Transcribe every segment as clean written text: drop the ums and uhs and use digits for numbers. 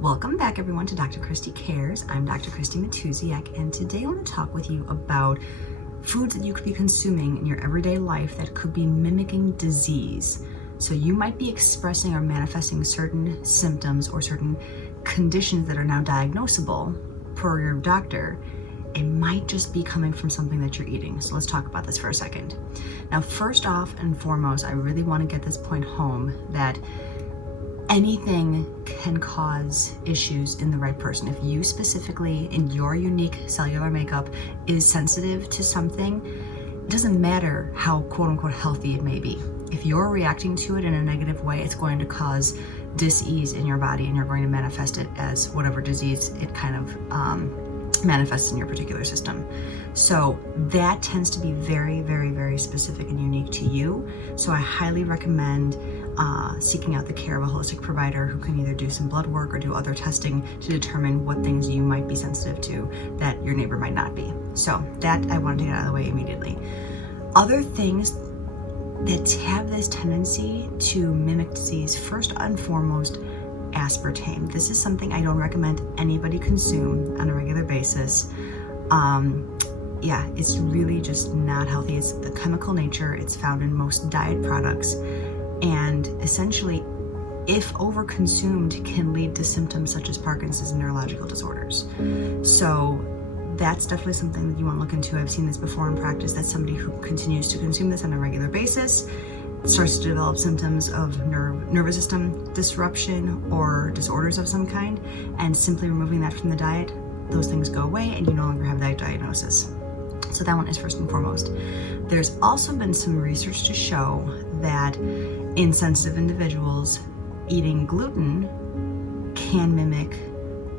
Welcome back everyone to Dr. Christy Cares. I'm Dr. Christy Matuziak, and today I want to talk with you about foods that you could be consuming in your everyday life that could be mimicking disease. So you might be expressing or manifesting certain symptoms or certain conditions that are now diagnosable per your doctor. It might just be coming from something that you're eating. So let's talk about this for a second. Now, first off and foremost, I really want to get this point home that anything can cause issues in the right person. If you specifically, in your unique cellular makeup, is sensitive to something, it doesn't matter how quote-unquote healthy it may be. If you're reacting to it in a negative way, it's going to cause dis-ease in your body, and you're going to manifest it as whatever disease it kind of manifests in your particular system. So that tends to be very, very, very specific and unique to you. So I highly recommend seeking out the care of a holistic provider who can either do some blood work or do other testing to determine what things you might be sensitive to that your neighbor might not be. So that I want to get out of the way immediately. Other things that have this tendency to mimic disease, first and foremost, aspartame. This is something I don't recommend anybody consume on a regular basis. Yeah, it's really just not healthy. It's a chemical nature. It's found in most diet products. And essentially, if overconsumed, can lead to symptoms such as Parkinson's and neurological disorders. So that's definitely something that you want to look into. I've seen this before in practice, that somebody who continues to consume this on a regular basis starts to develop symptoms of nervous system disruption or disorders of some kind, and simply removing that from the diet, those things go away and you no longer have that diagnosis. So that one is first and foremost. There's also been some research to show that in sensitive individuals, eating gluten can mimic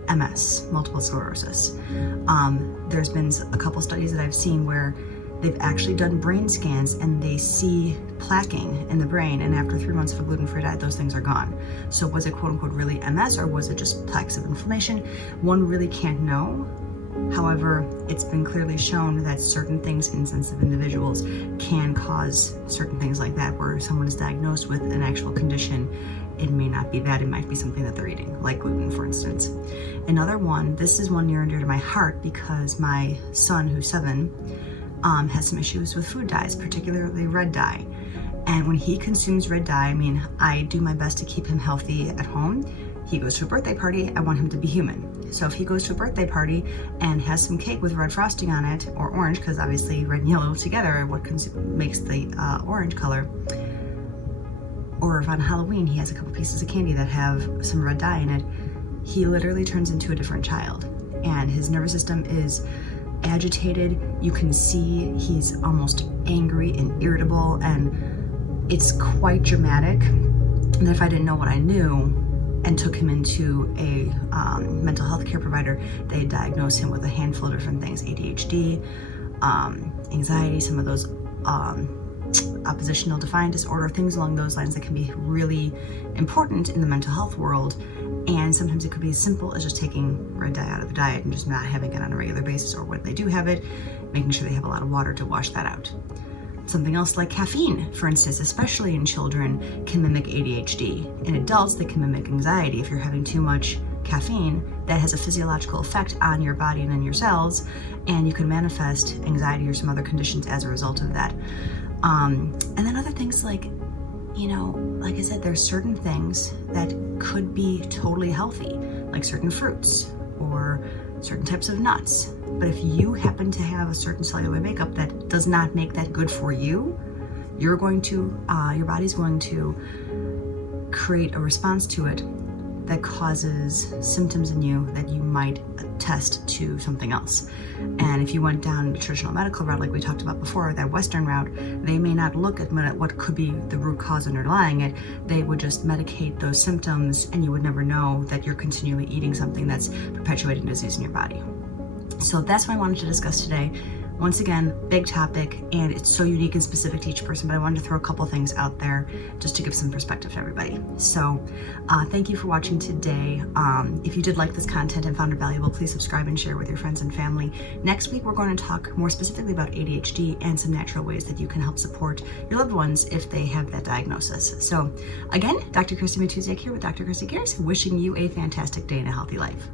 MS, multiple sclerosis. There's been a couple studies that I've seen where they've actually done brain scans and they see plaquing in the brain, and after 3 months of a gluten-free diet, those things are gone. So was it quote-unquote really MS, or was it just plaques of inflammation? One really can't know. However, it's been clearly shown that certain things in sensitive individuals can cause certain things like that, where someone is diagnosed with an actual condition. It may not be that, it might be something that they're eating, like gluten, for instance. Another one, this is one near and dear to my heart because my son, who's 7, has some issues with food dyes, particularly red dye. And when he consumes red dye, I mean, I do my best to keep him healthy at home. He goes to a birthday party, I want him to be human. So if he goes to a birthday party and has some cake with red frosting on it, or orange, because obviously red and yellow together are what makes the orange color, or if on Halloween he has a couple pieces of candy that have some red dye in it, he literally turns into a different child. And his nervous system is agitated. You can see he's almost angry and irritable, and it's quite dramatic. And if I didn't know what I knew and took him into a mental health care provider, they diagnosed him with a handful of different things: ADHD, anxiety, some of those oppositional defiant disorder, things along those lines that can be really important in the mental health world. And sometimes it could be as simple as just taking red dye out of the diet and just not having it on a regular basis, or when they do have it, making sure they have a lot of water to wash that out. Something else like caffeine, for instance, especially in children, can mimic ADHD. In adults, they can mimic anxiety. If you're having too much caffeine, that has a physiological effect on your body and on your cells, and you can manifest anxiety or some other conditions as a result of that. And then other things like, you know, like I said, there's certain things that could be totally healthy, like certain fruits or certain types of nuts. But if you happen to have a certain cellular makeup that does not make that good for you, you're going to, your body's going to create a response to it that causes symptoms in you that you might attest to something else. And if you went down the traditional medical route, like we talked about before, that Western route, they may not look at what could be the root cause underlying it. They would just medicate those symptoms, and you would never know that you're continually eating something that's perpetuating disease in your body. So that's what I wanted to discuss today. Once again, big topic, and it's so unique and specific to each person, but I wanted to throw a couple things out there just to give some perspective to everybody. So thank you for watching today. If you did like this content and found it valuable, please subscribe and share with your friends and family. Next week, we're going to talk more specifically about ADHD and some natural ways that you can help support your loved ones if they have that diagnosis. So again, Dr. Christy Matusiak here with Dr. Christy Cares, wishing you a fantastic day and a healthy life.